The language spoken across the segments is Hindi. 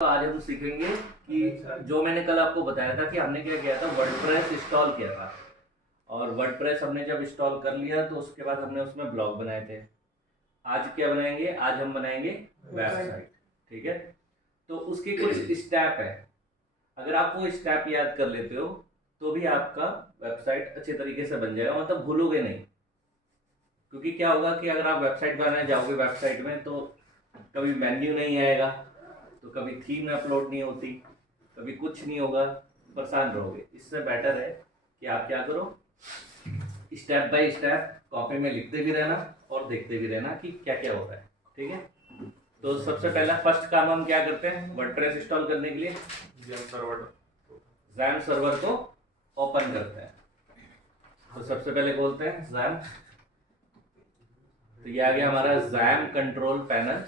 तो आज हम सीखेंगे कि जो मैंने कल आपको बताया था कि हमने क्या किया था, वर्डप्रेस इंस्टॉल किया था। और वर्डप्रेस हमने जब इंस्टॉल कर लिया तो उसके बाद हमने उसमें ब्लॉग बनाए थे। आज क्या बनाएंगे, आज हम बनाएंगे वेबसाइट। ठीक है, तो उसके कुछ स्टेप है। अगर आप वो स्टेप याद कर लेते हो तो भी आपका वेबसाइट अच्छे तरीके से बन जाएगा, मतलब भूलोगे नहीं। क्योंकि क्या होगा कि अगर आप वेबसाइट बनाने जाओगे वेबसाइट में तो कभी मेन्यू नहीं आएगा, तो कभी थीम अपलोड नहीं होती, कभी कुछ नहीं होगा, परेशान रहोगे। इससे बेटर है कि आप क्या करो, स्टेप बाय स्टेप कॉपी में लिखते भी रहना और देखते भी रहना कि क्या क्या हो रहा है। ठीक है, तो सबसे पहला फर्स्ट काम हम क्या करते हैं, वर्डप्रेस इंस्टॉल करने के लिए जैम सर्वर को ओपन करते हैं। तो सबसे पहले खोलते हैं जैम। तो ये आ गया हमारा जैम कंट्रोल पैनल।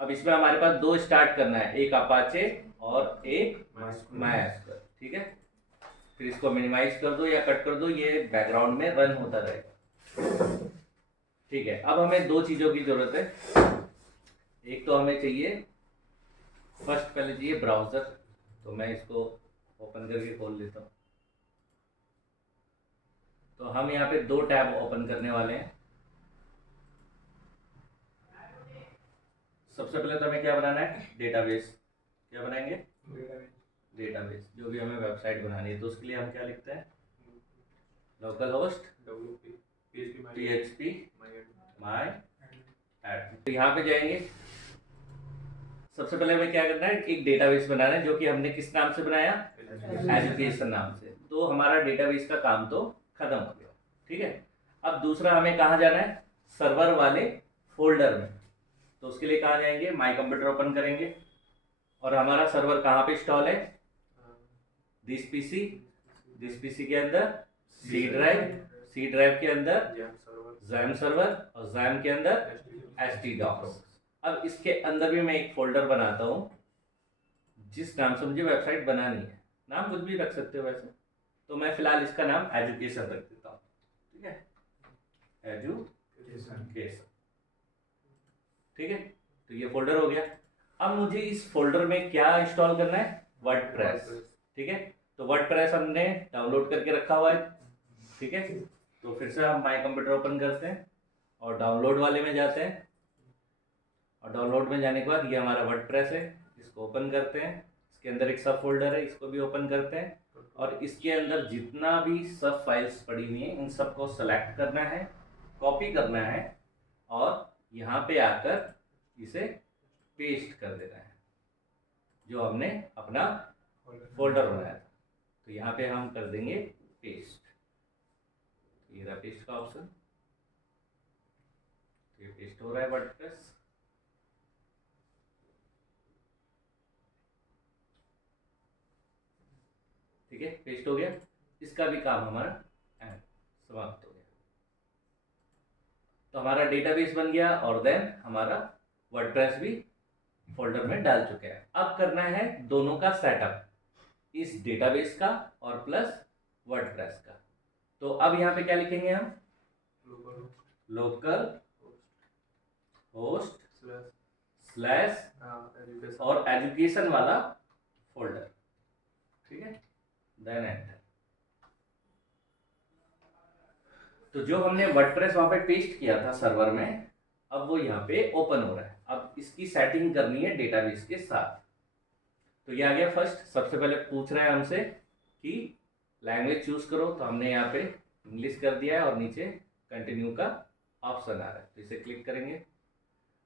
अब इसमें हमारे पास दो स्टार्ट करना है, एक अपाचे और एक MySQL। ठीक है, फिर इसको मिनिमाइज कर दो या कट कर दो, ये बैकग्राउंड में रन होता रहेगा। ठीक है, अब हमें दो चीज़ों की ज़रूरत है। एक तो हमें चाहिए, फर्स्ट पहले चाहिए ब्राउज़र। तो मैं इसको ओपन करके खोल लेता हूँ। तो हम यहाँ पे दो टैब ओपन करने वाले हैं। सबसे पहले तो हमें क्या बनाना है, डेटाबेस। क्या बनाएंगे, डेटाबेस। जो भी हमें वेबसाइट बनानी है तो उसके लिए हम क्या लिखते हैं, लोकल होस्ट PHP माई एड। तो यहाँ पे जाएंगे। सबसे पहले हमें क्या करना है, एक डेटाबेस बनाना है जो कि हमने किस नाम से बनाया, एजुकेशन नाम से। तो हमारा डेटाबेस का काम तो खत्म हो गया। ठीक है, अब दूसरा हमें कहाँ जाना है, सर्वर वाले फोल्डर में। तो उसके लिए कहाँ जाएंगे, माई कंप्यूटर ओपन करेंगे और हमारा सर्वर कहाँ पे इंस्टॉल है, दिस पीसी के अंदर सी ड्राइव के अंदर जैम सर्वर और जैम के अंदर htdocs। अब इसके अंदर भी मैं एक फोल्डर बनाता हूँ जिस नाम से मुझे वेबसाइट बनानी है। नाम कुछ भी रख सकते हो वैसे, तो मैं फिलहाल इसका नाम एजुकेशन रख देता हूँ। ठीक है, एजुकेशन। ठीक है, तो ये फोल्डर हो गया। अब मुझे इस फोल्डर में क्या इंस्टॉल करना है, वर्डप्रेस। ठीक है, तो वर्डप्रेस हमने डाउनलोड करके रखा हुआ है। ठीक है, तो फिर से हम माई कंप्यूटर ओपन करते हैं और डाउनलोड वाले में जाते हैं। और डाउनलोड में जाने के बाद ये हमारा वर्डप्रेस है, इसको ओपन करते हैं। इसके अंदर एक सब फोल्डर है, इसको भी ओपन करते हैं। और इसके अंदर जितना भी सब फाइल्स पड़ी हुई हैं इन सबको सेलेक्ट करना है, कॉपी करना है और यहाँ पे आकर इसे पेस्ट कर देना है, जो हमने अपना फोल्डर बनाया था। तो यहाँ पे हम कर देंगे पेस्ट। ये रहा पेस्ट का ऑप्शन, ये पेस्ट हो रहा है वर्डप्रेस। ठीक है, पेस्ट हो गया। इसका भी काम हमारा समाप्त हो गया। तो हमारा डेटाबेस बन गया और देन हमारा वर्डप्रेस भी फोल्डर में डाल चुके हैं। अब करना है दोनों का सेटअप, इस डेटाबेस का और प्लस वर्डप्रेस का। तो अब यहाँ पे क्या लिखेंगे हम, लोकल होस्ट स्लैश और एजुकेशन वाला फोल्डर। ठीक है, देन एंटर। तो जो हमने वर्डप्रेस वहां पे पेस्ट किया था सर्वर में, अब वो यहाँ पे ओपन हो रहा है। अब इसकी सेटिंग करनी है डेटाबेस के साथ। तो ये आ गया फर्स्ट। सबसे पहले पूछ रहा है हमसे कि लैंग्वेज चूज करो, तो हमने यहाँ पे इंग्लिश कर दिया है और नीचे कंटिन्यू का ऑप्शन आ रहा है, तो इसे क्लिक करेंगे।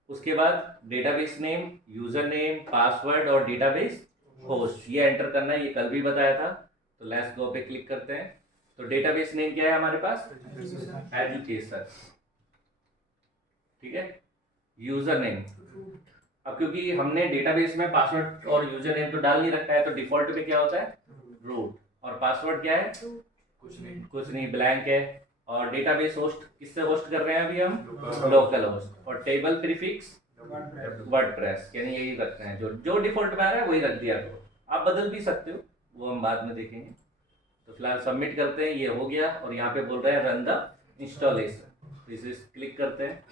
उसके बाद database name, user name, password और डेटाबेस होस्ट ये एंटर करना है, ये कल भी बताया था। तो लेट्स गो पे क्लिक करते हैं। तो डेटाबेस नेम क्या है हमारे पास, एजुकेशन। ठीक है, यूजर नेम, अब क्योंकि हमने डेटाबेस में पासवर्ड और यूजर नेम तो डाल नहीं रखा है, तो डिफॉल्ट पे क्या होता है, रूट। और पासवर्ड क्या है, कुछ नहीं ब्लैंक है। और डेटाबेस होस्ट किससे होस्ट कर रहे हैं अभी हम, लोकल होस्ट। और टेबल प्रीफिक्स वर्डप्रेस, यानी यही रखते हैं, जो जो डिफॉल्ट में आ रहा है वही रख दिया करो। आप बदल भी सकते हो, वो हम बाद में देखेंगे। तो फिलहाल सबमिट करते हैं, ये हो गया। और यहाँ पे बोल रहे हैं रन द इंस्टॉलेशन, तो इसे क्लिक करते हैं।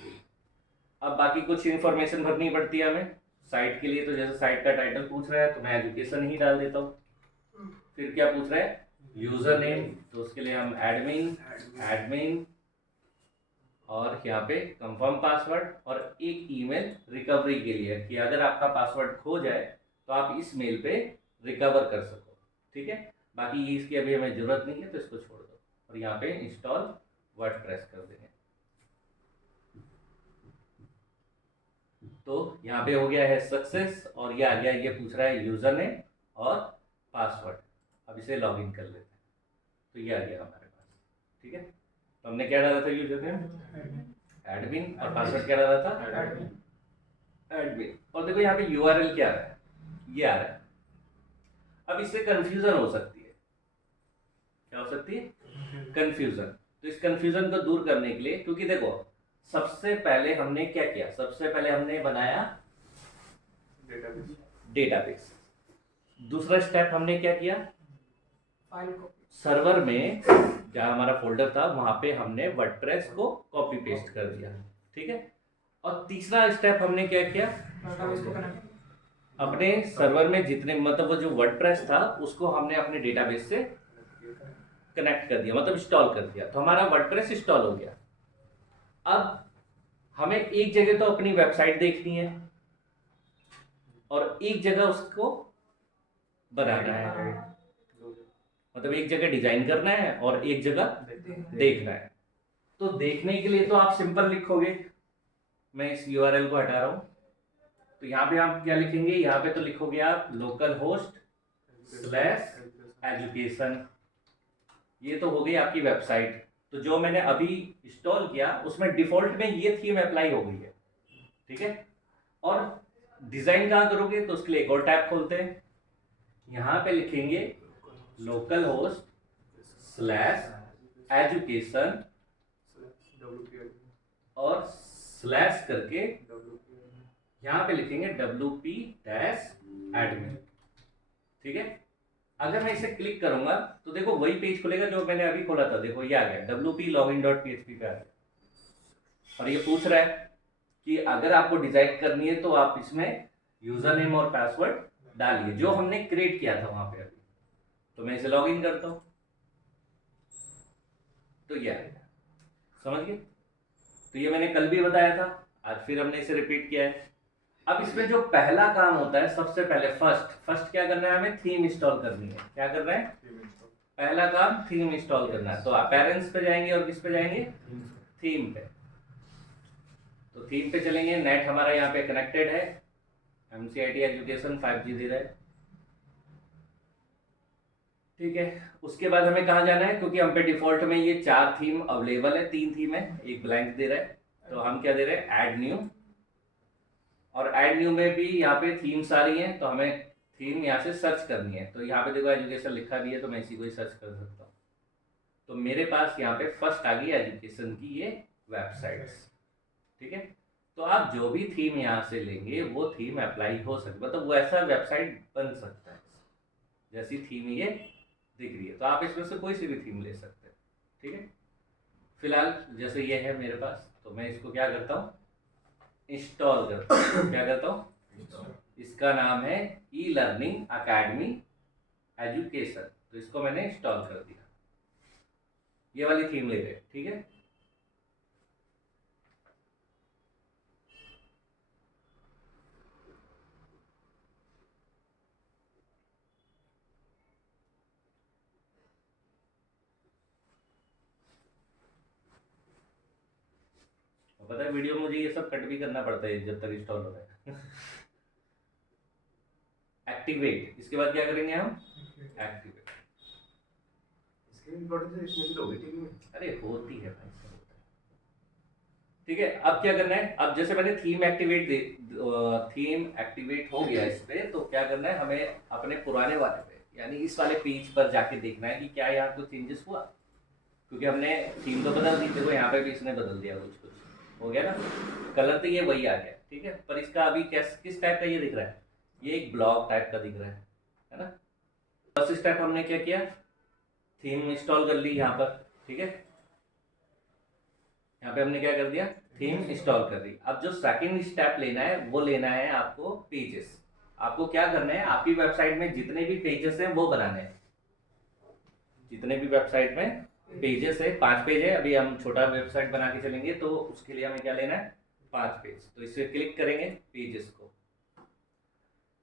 अब बाकी कुछ इन्फॉर्मेशन भरनी पड़ती है हमें। साइट के लिए तो जैसे साइट का टाइटल पूछ रहा है तो मैं एजुकेशन ही डाल देता हूँ। फिर क्या पूछ रहा है, यूजर नेम, तो उसके लिए हम एडमिन और यहाँ पे कंफर्म पासवर्ड और एक ईमेल रिकवरी के लिए कि अगर आपका पासवर्ड खो जाए तो आप इस मेल पे रिकवर कर सको। ठीक है, बाकी इसकी अभी हमें जरूरत नहीं है तो इसको छोड़ दो और यहाँ पे इंस्टॉल वर्डप्रेस कर देंगे। तो यहाँ पे हो गया है सक्सेस और ये आ गया, ये पूछ रहा है यूजर नेम और पासवर्ड। अब इसे लॉगिन कर लेते हैं, तो ये आ गया हमारे पास। ठीक है, तो हमने क्या डाला था, यूजर नेम एडमिन और पासवर्ड क्या डाला था, एडमिन। और देखो यहाँ पे यूआरएल क्या आ रहा है, ये आ रहा है। अब इससे कंफ्यूजन हो सकती है, क्या हो सकती है, कंफ्यूजन। तो इस कंफ्यूजन को दूर करने के लिए, क्योंकि देखो सबसे पहले हमने क्या किया, सबसे पहले हमने बनाया डेटाबेस। दूसरा स्टेप हमने क्या किया, फाइल को सर्वर में जहाँ हमारा फोल्डर था वहां पे हमने वर्डप्रेस को कॉपी पेस्ट कर दिया। ठीक है, और तीसरा स्टेप हमने क्या किया, डेटाबेस को कनेक्ट अपने सर्वर में जितने मतलब वो जो वर्डप्रेस था उसको हमने अपने डेटाबेस से कनेक्ट कर दिया, मतलब इंस्टॉल कर दिया। तो हमारा वर्डप्रेस इंस्टॉल हो गया। अब हमें एक जगह तो अपनी वेबसाइट देखनी है और एक जगह उसको बनाना है, मतलब एक जगह डिजाइन करना है और एक जगह देखना है। तो देखने के लिए तो आप सिंपल लिखोगे, मैं इस यूआरएल को हटा रहा हूं, तो यहाँ पे आप क्या लिखेंगे, यहाँ पे तो लिखोगे आप लोकल होस्ट स्लैश एजुकेशन। ये तो हो गई आपकी वेबसाइट। तो जो मैंने अभी इंस्टॉल किया उसमें डिफॉल्ट में ये थीम अप्लाई हो गई है। ठीक है, और डिजाइन कहाँ करोगे, तो उसके लिए एक और टैब खोलते हैं, यहाँ पे लिखेंगे लोकल होस्ट स्लैश एजुकेशन और स्लैश करके यहाँ पे लिखेंगे WP -admin। ठीक है, अगर मैं इसे क्लिक करूंगा तो देखो वही पेज खुलेगा जो मैंने अभी खोला था। देखो ये आ गया wplogin.php पे आ गया, और ये पूछ रहा है कि अगर आपको डिजाइन करनी है तो आप इसमें यूजर नेम और पासवर्ड डालिए जो हमने क्रिएट किया था वहां पे अभी। तो मैं इसे लॉगिन करता हूं, तो ये आ गया, समझ गए। तो ये मैंने कल भी बताया था, आज फिर हमने इसे रिपीट किया है। अब इसमें जो पहला काम होता है, सबसे पहले फर्स्ट क्या करना है, हमें थीम इंस्टॉल करनी है। क्या करना है, पहला काम थीम इंस्टॉल करना है। तो अपेरेंस पे जाएंगे और किस पे जाएंगे, थीम पे। तो थीम पे चलेंगे, नेट हमारा यहाँ पे कनेक्टेड है, MCIT एजुकेशन 5G दे रहा है। ठीक है, उसके बाद हमें कहाँ जाना है, क्योंकि हम पे डिफॉल्ट में ये 4 थीम अवेलेबल है, 3 थीम है, एक ब्लैंक दे रहा है। तो हम क्या दे रहे हैं, ऐड न्यू। और ऐड न्यू में भी यहाँ पे थीम सारी हैं, तो हमें थीम यहाँ से सर्च करनी है। तो यहाँ पे देखो एजुकेशन लिखा भी है, तो मैं इसी को ही सर्च कर सकता हूँ। तो मेरे पास यहाँ पे फर्स्ट आ गई एजुकेशन की ये वेबसाइट्स। ठीक है, तो आप जो भी थीम यहाँ से लेंगे वो थीम अप्लाई हो सकता, मतलब वैसा वेबसाइट बन सकता है जैसी थीम ये दिख रही है। तो आप इसमें से कोई सी भी थीम ले सकते हैं। ठीक है, फिलहाल जैसे ये है मेरे पास, तो मैं इसको क्या करता हूँ, इंस्टॉल करता हूँ। क्या करता हूँ, इसका नाम है ई लर्निंग अकेडमी एजुकेशन। तो इसको मैंने इंस्टॉल कर दिया, ये वाली थीम ले गए। ठीक है, पता है वीडियो मुझे ये सब कट भी करना पड़ता है जब तक इंस्टॉल हो रहा है। एक्टिवेट, इसके बाद क्या करेंगे हम, एक्टिवेट। अरे होती है भाई, सब होता है। ठीक है, अब क्या करना है, अब जैसे मैंने थीम एक्टिवेट हो गया इस पे, तो क्या करना है, हमें अपने पुराने वाले पे यानी इस वाले पेज पर जाके देखना है कि क्या यहाँ कुछ चेंजेस हुआ, क्योंकि हमने थीम तो बदल दी। देखो यहाँ पे भी इसने बदल दिया, कुछ कुछ हो गया ना, कलर तो ये वही आ गया। ठीक है, पर इसका अभी किस टाइप का ये दिख रहा है, ये एक ब्लॉग टाइप का दिख रहा है ना। फर्स्ट स्टेप हमने क्या किया, थीम इंस्टॉल कर ली यहाँ पर। ठीक है, यहाँ पे हमने क्या कर दिया, थीम इंस्टॉल कर दी। अब जो सेकंड स्टेप लेना है वो लेना है आपको पेजेस। आपको क्या करना है, आपकी वेबसाइट में जितने भी पेजेस हैं वो बनाने हैं। जितने भी वेबसाइट में पेजेस है, 5 पेज है, अभी हम छोटा वेबसाइट बना के चलेंगे तो उसके लिए हमें क्या लेना है, 5 पेज। तो इसे क्लिक करेंगे पेजेस को।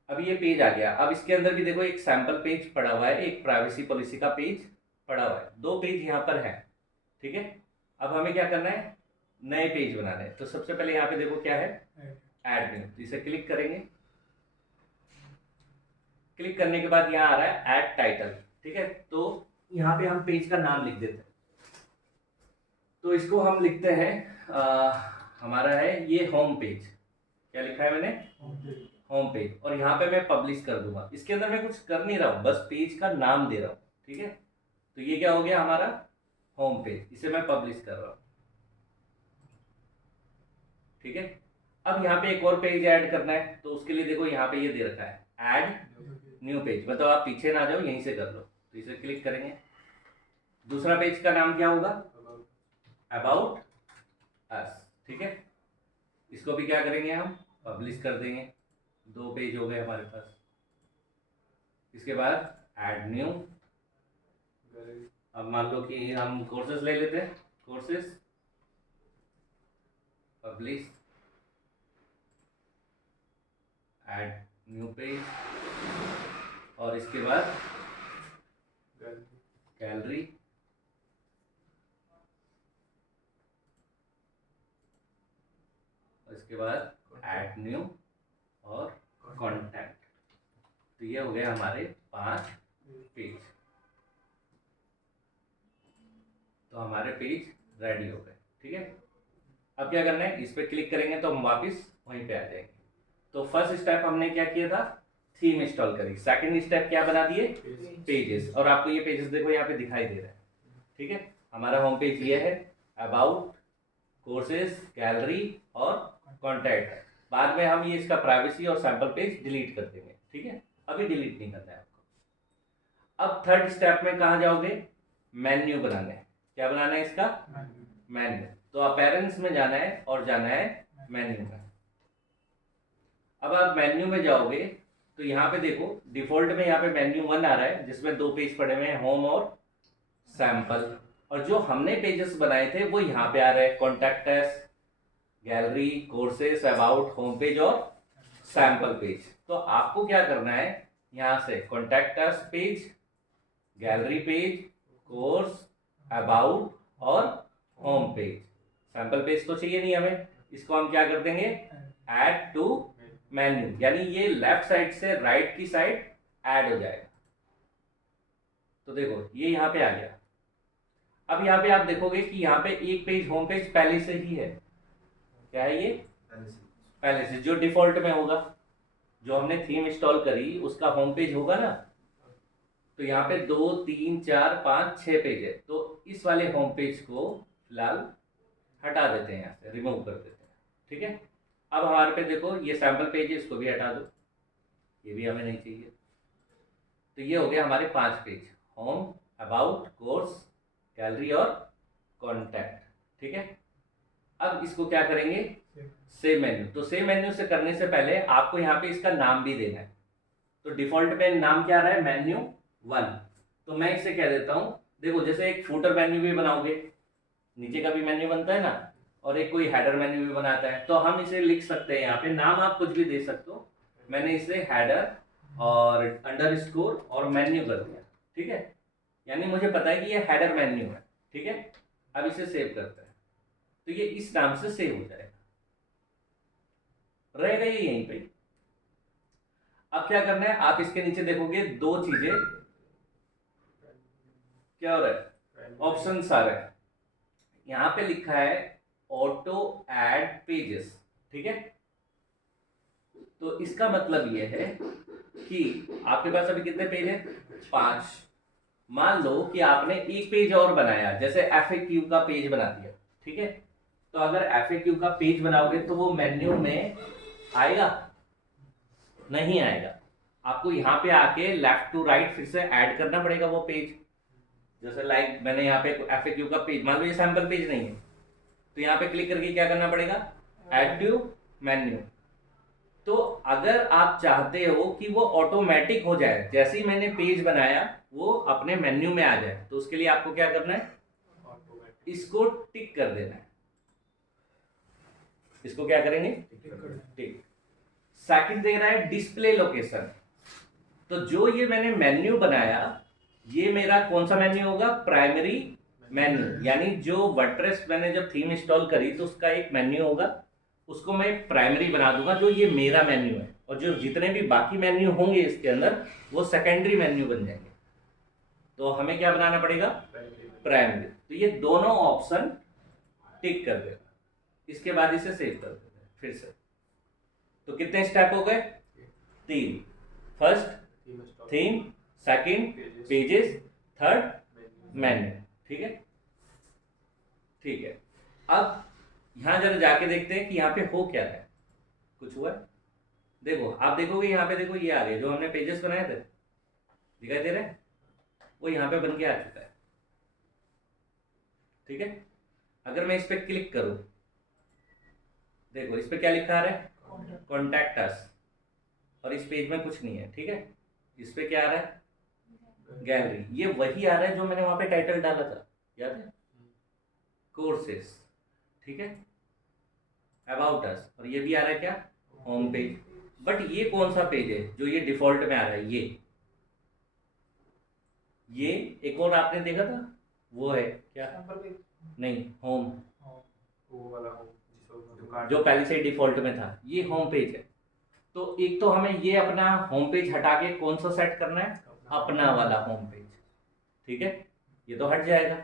अब ये पेज आ गया। अब इसके अंदर भी देखो एक सैंपल पेज पड़ा हुआ है, एक प्राइवेसी पॉलिसी का पेज पड़ा हुआ है, 2 पेज यहाँ पर है। ठीक है, अब हमें क्या करना है, नए पेज बनाने हैं। तो सबसे पहले यहाँ पे देखो क्या है, ऐड न्यू। तो इसे क्लिक करेंगे। क्लिक करने के बाद यहाँ आ रहा है ऐड टाइटल। ठीक है, तो यहाँ पे हम पेज का नाम लिख देते हैं। तो इसको हम लिखते हैं हमारा है ये होम पेज। क्या लिखा है मैंने, होम पेज। और यहाँ पे मैं पब्लिश कर दूंगा। इसके अंदर मैं कुछ कर नहीं रहा हूँ, बस पेज का नाम दे रहा हूँ। ठीक है, तो ये क्या हो गया हमारा होम पेज, इसे मैं पब्लिश कर रहा हूँ। ठीक है, अब यहाँ पे एक और पेज ऐड करना है। तो उसके लिए देखो यहाँ पे ये दे रखा है ऐड न्यू पेज, मतलब आप पीछे ना जाओ, यहीं से कर लो। तो इसे क्लिक करेंगे। दूसरा पेज का नाम क्या होगा, अबाउट अस। ठीक है, इसको भी क्या करेंगे, हम पब्लिश कर देंगे। 2 पेज हो गए हमारे पास। इसके बाद ऐड न्यू। अब मान लो कि हम कोर्सेज ले लेते हैं, courses, publish, add new page, और इसके बाद गैलरी, और इसके बाद ऐड न्यू और कॉन्टैक्ट। तो ये हो गए हमारे 5 पेज। तो हमारे पेज रेडी हो गए। ठीक है, अब क्या करना है, इस पर क्लिक करेंगे तो हम वापस वहीं पे आ जाएंगे। तो फर्स्ट स्टेप हमने क्या किया था, थीम इंस्टॉल करी। सेकंड स्टेप क्या बना दिए, पेजेस। और आपको ये पेजेस देखो यहाँ पे दिखाई दे रहा है। ठीक है, हमारा होम पेज ये है, अबाउट, कोर्सेज, गैलरी और कॉन्टैक्ट है। बाद में हम ये इसका प्राइवेसी और सैंपल पेज डिलीट कर देंगे। ठीक है, अभी डिलीट नहीं करना है आपको। अब थर्ड स्टेप में कहाँ जाओगे, मेन्यू बनाने। क्या बनाना है इसका, मेन्यू। तो अपेरेंस में जाना है और जाना है मेन्यू में। अब आप मेन्यू में जाओगे तो यहाँ पे देखो डिफॉल्ट में यहाँ पे मेन्यू 1 आ रहा है, जिसमें 2 पेज पड़े हुए हैं, होम और सैंपल। और जो हमने पेजेस बनाए थे वो यहाँ पे आ रहे हैं, contact us, gallery, courses, about, home page और सैंपल पेज। तो आपको क्या करना है, यहाँ से contact us page, gallery page, course, about और होम पेज। सैंपल पेज तो चाहिए नहीं हमें, इसको हम क्या कर देंगे, ऐड टू मेन्यू, यानी ये लेफ्ट साइड से राइट की साइड ऐड हो जाएगा। तो देखो ये यहाँ पे आ गया। अब यहाँ पे आप देखोगे कि यहाँ पे एक पेज होम पेज पहले से ही है। क्या है ये, पहले से जो डिफॉल्ट में होगा, जो हमने थीम इंस्टॉल करी उसका होम पेज होगा ना। तो यहाँ पे 2 3 4 5 6 पेज है। तो इस वाले होम पेज को फिलहाल हटा देते हैं, यहाँ से रिमूव कर देते हैं। ठीक है, अब हमारे पे देखो ये सैंपल पेज है, इसको भी हटा दो, ये भी हमें नहीं चाहिए। तो ये हो गया हमारे 5 page, home, about, course, gallery और कॉन्टैक्ट। ठीक है, अब इसको क्या करेंगे, सेव मेन्यू। तो सेव मेन्यू से करने से पहले आपको यहाँ पे इसका नाम भी देना है। तो डिफॉल्ट में नाम क्या आ रहा है, मेन्यू 1। तो मैं इसे कह देता हूँ, देखो जैसे एक फूटर मेन्यू भी बनाओगे, नीचे का भी मेन्यू बनता है ना, और एक कोई हेडर मेन्यू भी बनाता है, तो हम इसे लिख सकते हैं यहाँ पे, नाम आप कुछ भी दे सकते हो। मैंने इसे हेडर और अंडरस्कोर और मेन्यू कर दिया। ठीक है, यानी मुझे पता है कि ये हेडर मेन्यू है। ठीक है, अब इसे सेव करते हैं। तो ये इस नाम से सेव हो जाएगा, रहेगा ये यहीं पे। अब क्या करना है, आप इसके नीचे देखोगे 2 चीजें क्या हो रहा है, ऑप्शंस आ रहे हैं। यहाँ पे लिखा है ऑटो ऐड पेजेस। ठीक है, तो इसका मतलब ये है कि आपके पास अभी कितने पेज हैं, 5। मान लो कि आपने एक पेज और बनाया, जैसे FAQ का पेज बना दिया। ठीक है, तो अगर FAQ का पेज बनाओगे तो वो मेन्यू में आएगा, नहीं आएगा। आपको यहाँ पे आके लेफ्ट टू राइट फिर से ऐड करना पड़ेगा वो पेज। जैसे लाइक मैंने यहाँ पे FAQ का पेज, मान लो ये सैंपल पेज नहीं है, तो यहाँ पे क्लिक करके क्या करना पड़ेगा, ऐड टू मेन्यू। तो अगर आप चाहते हो कि वो ऑटोमेटिक हो जाए, जैसे ही मैंने पेज बनाया वो अपने मेन्यू में आ जाए, तो उसके लिए आपको क्या करना है, इसको टिक कर देना है। इसको क्या करेंगे, टिक। सेकंड दे रहा है डिस्प्ले लोकेशन। तो जो ये मैंने मेन्यू बनाया, ये मेरा कौन सा मेन्यू होगा, प्राइमरी मेन्यू। यानी जो वर्डप्रेस मैंने जब थीम इंस्टॉल करी तो उसका एक मेन्यू होगा, उसको मैं प्राइमरी बना दूंगा, जो ये मेरा मेन्यू है। और जो जितने भी बाकी मेन्यू होंगे इसके अंदर, वो सेकेंडरी मेन्यू बन जाएंगे। तो हमें क्या बनाना पड़ेगा, प्राइमरी। तो ये दोनों ऑप्शन टिक कर देना। इसके बाद इसे सेव कर देना फिर से। तो कितने स्टेप हो गए, 3। First theme, second pages, third menu. ठीक है, ठीक है। अब यहां जरा जाके देखते हैं कि यहाँ पे हो क्या है, कुछ हुआ है? देखो, आप देखोगे यहाँ पे, देखो ये आ गए जो हमने पेजेस बनाए थे, दिखाई दे रहे हैं, वो यहाँ पे बन के आ चुका है। ठीक है, अगर मैं इस पर क्लिक करूं, देखो इस पे क्या लिखा आ रहा है, कॉन्टैक्ट अस। और इस पेज में कुछ नहीं है। ठीक है, इस पे क्या आ रहा है, गैलरी। ये वही आ रहा है जो मैंने वहां पे टाइटल डाला था, याद है, कोर्सेस। ठीक है, अबाउट अस। और ये भी आ रहा है क्या, होम पेज। बट ये कौन सा पेज है जो ये डिफॉल्ट में आ रहा है, ये एक और आपने देखा था, वो है क्या, नहीं, होम, वो वाला हो जो पहले से डिफॉल्ट में था, ये होम पेज है। तो एक तो हमें ये अपना होम पेज हटा के कौन सा सेट करना है, अपना वाला होम पेज। ठीक है, ये तो हट जाएगा,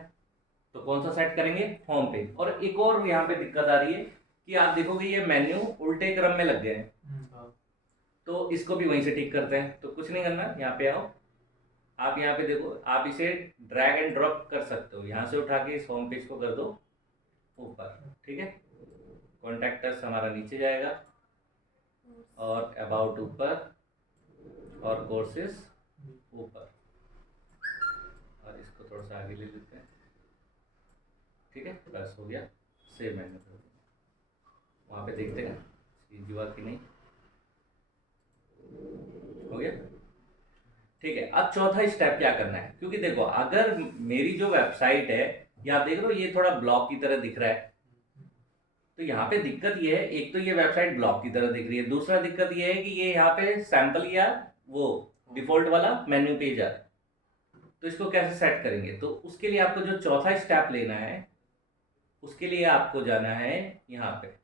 तो कौन सा सेट करेंगे, होम पेज। और एक और यहाँ पे दिक्कत आ रही है कि आप देखोगे ये मेन्यू उल्टे क्रम में लग गए हैं, तो इसको भी वहीं से ठीक करते हैं। तो कुछ नहीं करना, यहाँ पे आओ, आप यहाँ पे देखो, आप इसे ड्रैग एंड ड्रॉप कर सकते हो, यहाँ से उठा के इस होम पेज को कर दो ऊपर। ठीक है, कॉन्टैक्ट अस हमारा नीचे जाएगा, और अबाउट ऊपर, और कोर्सेस ऊपर, और इसको थोड़ा सा आगे ले लेते हैं। ठीक है, बस हो गया, सेव मैंने कर दिया। वहाँ पे देखते हैं चीज हुआ कि नहीं, हो गया। ठीक है, अब चौथा स्टेप क्या करना है, क्योंकि देखो अगर मेरी जो वेबसाइट है, ये आप देख रहे हो, ये थोड़ा ब्लॉक की तरह दिख रहा है। तो यहाँ पे दिक्कत ये है, एक तो ये वेबसाइट ब्लॉक की तरह दिख रही है, दूसरा दिक्कत ये है कि ये यहाँ पे सैंपल या वो डिफॉल्ट वाला मेन्यू पेज आ रहा है। तो इसको कैसे सेट करेंगे, तो उसके लिए आपको जो चौथा स्टेप लेना है, उसके लिए आपको जाना है यहाँ पे,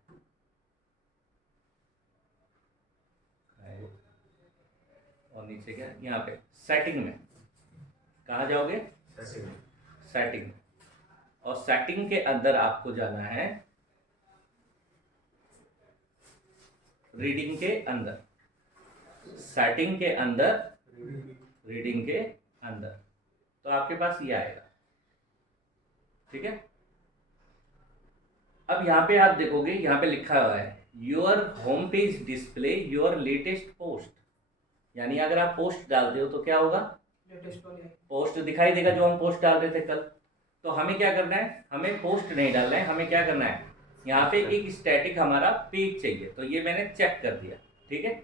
और नीचे क्या, यहाँ पे सेटिंग में। कहाँ जाओगे, सेटिंग। और सेटिंग के अंदर आपको जाना है रीडिंग के अंदर, सेटिंग के अंदर, रीडिंग के अंदर। तो आपके पास ये आएगा। ठीक है, अब यहाँ पे आप देखोगे, यहाँ पे लिखा हुआ है your home page display your latest post. यानी अगर आप पोस्ट डालते हो तो क्या होगा, पोस्ट दिखाई देगा, जो हम पोस्ट डाल रहे थे कल। तो हमें क्या करना है, हमें पोस्ट नहीं डालना है, हमें क्या करना है, यहाँ पे एक स्टैटिक हमारा पेज चाहिए। तो ये मैंने चेक कर दिया। ठीक है,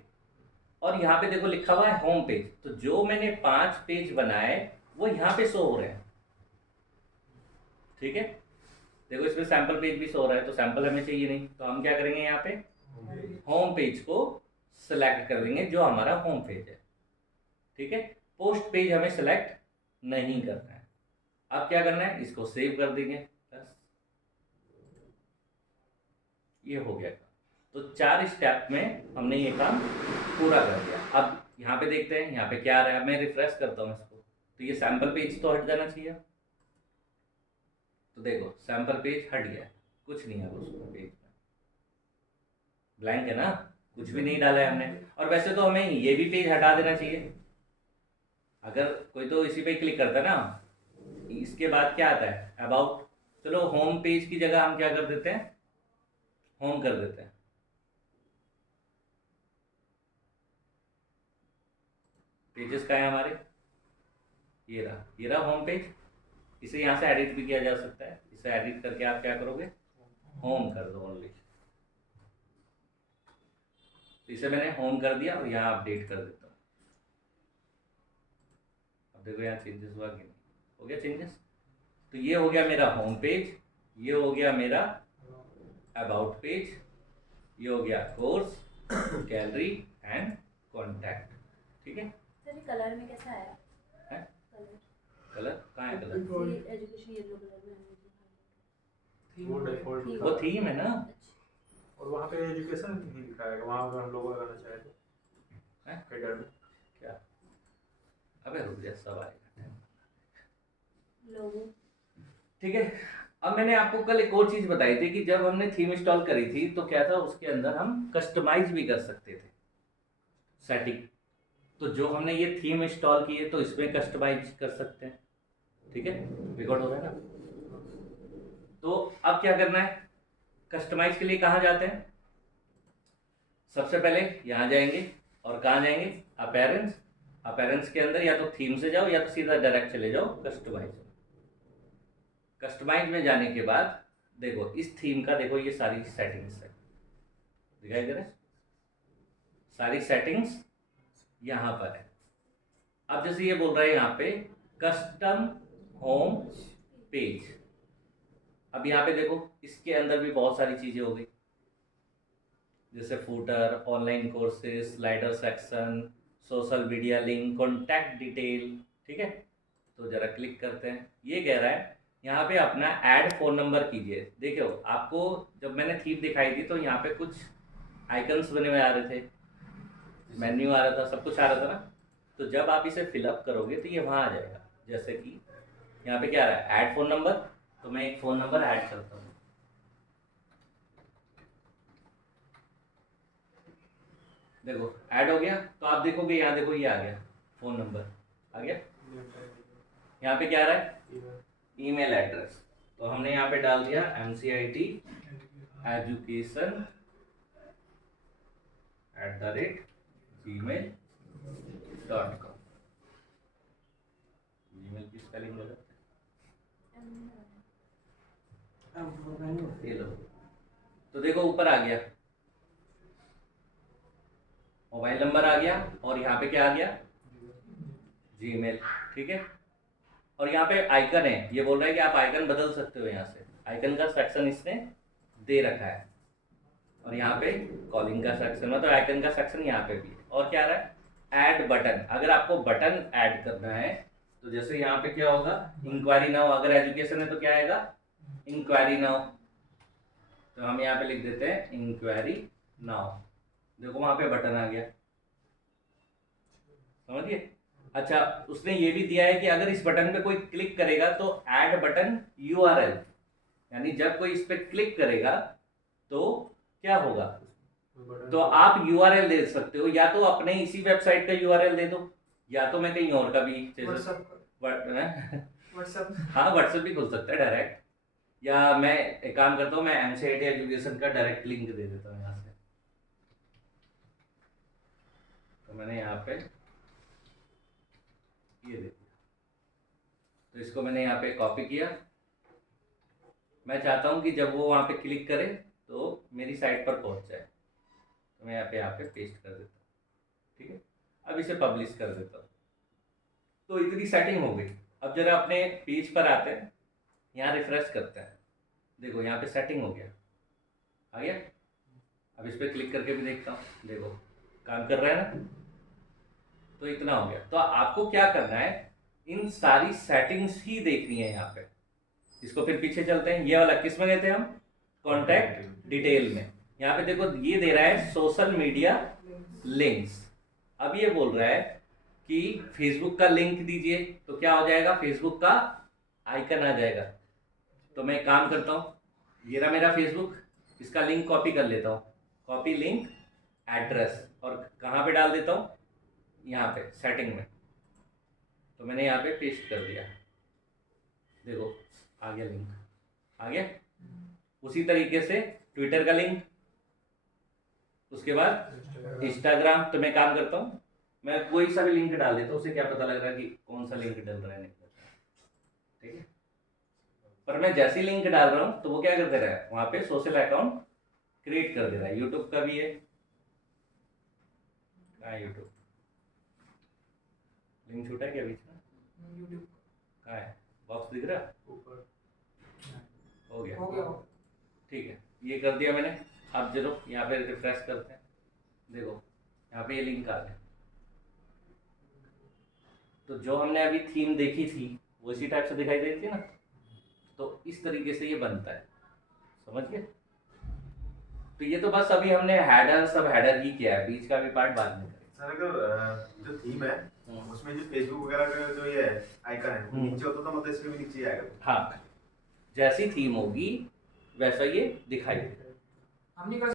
और यहाँ पे देखो लिखा हुआ है होम पेज। तो जो मैंने 5 पेज बनाए वो यहाँ पे शो हो रहे हैं। ठीक है, देखो इसमें सैंपल पेज भी शो हो रहा है, तो सैंपल हमें चाहिए नहीं, तो हम क्या करेंगे, यहाँ पे होम पेज को सिलेक्ट कर देंगे, जो हमारा होम पेज है। ठीक है, पोस्ट पेज हमें सिलेक्ट नहीं करना है। अब क्या करना है, इसको सेव कर देंगे, बस ये हो गया। तो 4 स्टेप में हमने ये काम पूरा कर दिया। अब यहाँ पे देखते हैं, यहाँ पे क्या आ रहा है, मैं रिफ्रेश करता हूँ इसको, तो ये सैंपल पेज तो हट जाना चाहिए। तो देखो सैंपल पेज हट गया, कुछ नहीं है उसमें, पेज में ब्लैंक है ना, कुछ भी नहीं डाला है हमने। और वैसे तो हमें ये भी पेज हटा देना चाहिए, अगर कोई तो इसी पे क्लिक करता है ना। इसके बाद क्या आता है, अबाउट। चलो होम पेज की जगह हम क्या कर देते हैं, होम कर देते हैं। पेजेस का है हमारे, ये रहा होम पेज। इसे यहाँ से एडिट भी किया जा सकता है। इसे एडिट करके आप क्या करोगे, होम कर दो ओनली। इसे मैंने होम कर दिया और यहाँ अपडेट कर देता हूँ। अब देखो यहाँ चेंजेस हुआ कि नहीं, हो गया चेंजेस। तो ये हो गया मेरा होम पेज, ये हो गया मेरा अबाउट पेज, ये हो गया कोर्स, गैलरी एंड कॉन्टैक्ट। ठीक है। सर ये कलर में कैसा आया? है? कलर कलर कहाँ है? कलर ये एजुकेशन येलो कलर में है। वो डिफॉल्ट ठीक। वो थीम है ना। अच्छा। और वहाँ पे एजुकेशन ही लिखा है, वहाँ अगर हम लोग लगाना चाहे तो हैं? हेडर में। क्या? अबे रुक जा, सब आएगा। लोगो। ठीक है। अब मैंने आपको कल एक और चीज बताई थी कि जब हमने थीम इंस्टॉल करी थी तो क्या था, उसके अंदर हम कस्टमाइज भी कर सकते थे सेटिंग। तो जो हमने ये थीम इंस्टॉल की है तो इसमें कस्टमाइज कर सकते हैं। ठीक है, रिकॉर्ड हो रहा है ना। तो अब क्या करना है, कस्टमाइज के लिए कहाँ जाते हैं? सबसे पहले यहाँ जाएंगे और कहाँ जाएंगे? अपीयरेंस। अपीयरेंस के अंदर या तो थीम से जाओ या तो सीधा डायरेक्ट चले जाओ कस्टमाइज। कस्टमाइज में जाने के बाद देखो इस थीम का, देखो ये सारी सेटिंग्स है, दिखाई दे रहा है? सारी सेटिंग्स यहाँ पर है। अब जैसे ये बोल रहा है यहाँ पे कस्टम होम पेज। अब यहाँ पे देखो इसके अंदर भी बहुत सारी चीजें हो गई, जैसे footer, online courses, slider section, social media link, contact detail. ठीक है, तो जरा क्लिक करते हैं। ये कह रहा है यहाँ पे अपना ऐड फोन नंबर कीजिए। देखो आपको जब मैंने थीम दिखाई थी तो यहाँ पे कुछ आइकन्स बने हुए आ रहे थे, मेन्यू आ रहा था, सब कुछ आ रहा था ना। तो जब आप इसे फिलअप करोगे तो ये वहाँ आ जाएगा। जैसे कि यहाँ पे क्या आ रहा है, ऐड फोन नंबर। तो मैं एक फ़ोन नंबर ऐड करता हूँ। देखो ऐड हो गया। तो आप देखोगे यहाँ, देखो ये आ गया, फ़ोन नंबर आ गया। यहाँ पे क्या आ रहा है, ईमेल एड्रेस। तो हमने यहाँ पे डाल दिया MCIT education@gmail.com। जीमेल की स्पेलिंग गलत है, ये लो। तो देखो ऊपर आ गया, मोबाइल नंबर आ गया और यहाँ पे क्या आ गया, जीमेल। ठीक है। और यहाँ पे आइकन है, ये बोल रहा है कि आप आइकन बदल सकते हो। यहाँ से आइकन का सेक्शन इसने दे रखा है और यहाँ पे कॉलिंग का सेक्शन है, तो आइकन का सेक्शन यहाँ पे भी है। और क्या आ रहा है, ऐड बटन। अगर आपको बटन ऐड करना है तो जैसे यहाँ पे क्या होगा, इंक्वायरी नाउ। अगर एजुकेशन है तो क्या आएगा, इंक्वायरी नाउ। तो हम यहाँ पे लिख देते हैं इंक्वायरी नाउ। देखो वहाँ पे बटन आ गया, समझिए। अच्छा, उसने ये भी दिया है कि अगर इस बटन पे कोई क्लिक करेगा तो ऐड बटन URL, यानी जब कोई इस पे क्लिक करेगा तो क्या होगा, तो आप URL दे सकते हो। या तो अपने इसी वेबसाइट का URL दे दो, या तो मैं कहीं और का भी, व्हाट्सएप हाँ व्हाट्सएप भी खुल सकता है डायरेक्ट। या मैं एक काम करता हूँ, मैं MCIT एजुकेशन का डायरेक्ट लिंक दे देता हूँ यहाँ से। तो मैंने यहाँ पे ये दे दिया, तो इसको मैंने यहाँ पे कॉपी किया। मैं चाहता हूँ कि जब वो वहाँ पे क्लिक करे तो मेरी साइट पर पहुँच जाए, तो मैं यहाँ पे पेस्ट कर देता हूँ। ठीक है, अब इसे पब्लिश कर देता हूँ। तो इतनी सेटिंग हो गई। अब जरा अपने पेज पर आते हैं, यहाँ रिफ्रेश करते हैं। देखो यहाँ पे सेटिंग हो गया, आ गया। अब इस पर क्लिक करके भी देखता हूँ, देखो काम कर रहा है ना। तो इतना हो गया। तो आपको क्या करना है, इन सारी सेटिंग्स ही देखनी है यहाँ पे। इसको फिर पीछे चलते हैं, ये वाला किस में गए थे हम, कॉन्टैक्ट डिटेल में। यहाँ पे देखो ये दे रहा है सोशल मीडिया लिंक्स। अब ये बोल रहा है कि फेसबुक का लिंक दीजिए, तो क्या हो जाएगा, फेसबुक का आइकन आ जाएगा। तो मैं काम करता हूँ, ये रहा मेरा फेसबुक, इसका लिंक कॉपी कर लेता हूँ, कॉपी लिंक एड्रेस, और कहाँ पे डाल देता हूँ, यहाँ पे सेटिंग में। तो मैंने यहाँ पे पेस्ट कर दिया, देखो आ गया लिंक, आ गया। उसी तरीके से ट्विटर का लिंक, उसके बाद इंस्टाग्राम। तो मैं काम करता हूँ, मैं कोई सा भी लिंक डाल देता हूँ, उसे क्या पता लग रहा है कि कौन सा लिंक डल रहा है, नहीं। ठीक है, पर मैं जैसी लिंक डाल रहा हूँ तो वो क्या कर दे रहा है, वहां पे सोशल अकाउंट क्रिएट कर दे रहा है। यूट्यूब का भी है, कहाँ है यूट्यूब? लिंक छूटा है क्या बीच में? यूट्यूब कहाँ है? बॉक्स दिख रहा है? ऊपर हो गया, हो गया। ठीक है, ये कर दिया मैंने। अब चलो यहाँ पे रिफ्रेश करते हैं, देखो यहाँ पे ये लिंक आ गया। तो जो हमने अभी थीम देखी थी वो इसी टाइप से दिखाई देती है ना, तो इस तरीके से ये बनता है, समझ गए? तो ये तो बस अभी हमने हेडर सब हेडर ही किया है, बीच का भी पार्ट बाद में करेंगे। सर अगर जो थीम है उसमें जो फेसबुक वगैरह का जो ये आइकन है वो नीचे होता तो मतलब इसमें भी नीचे ही आएगा। हाँ, जैसी थीम होगी वैसा ये दिखाई देगा। हम नहीं कर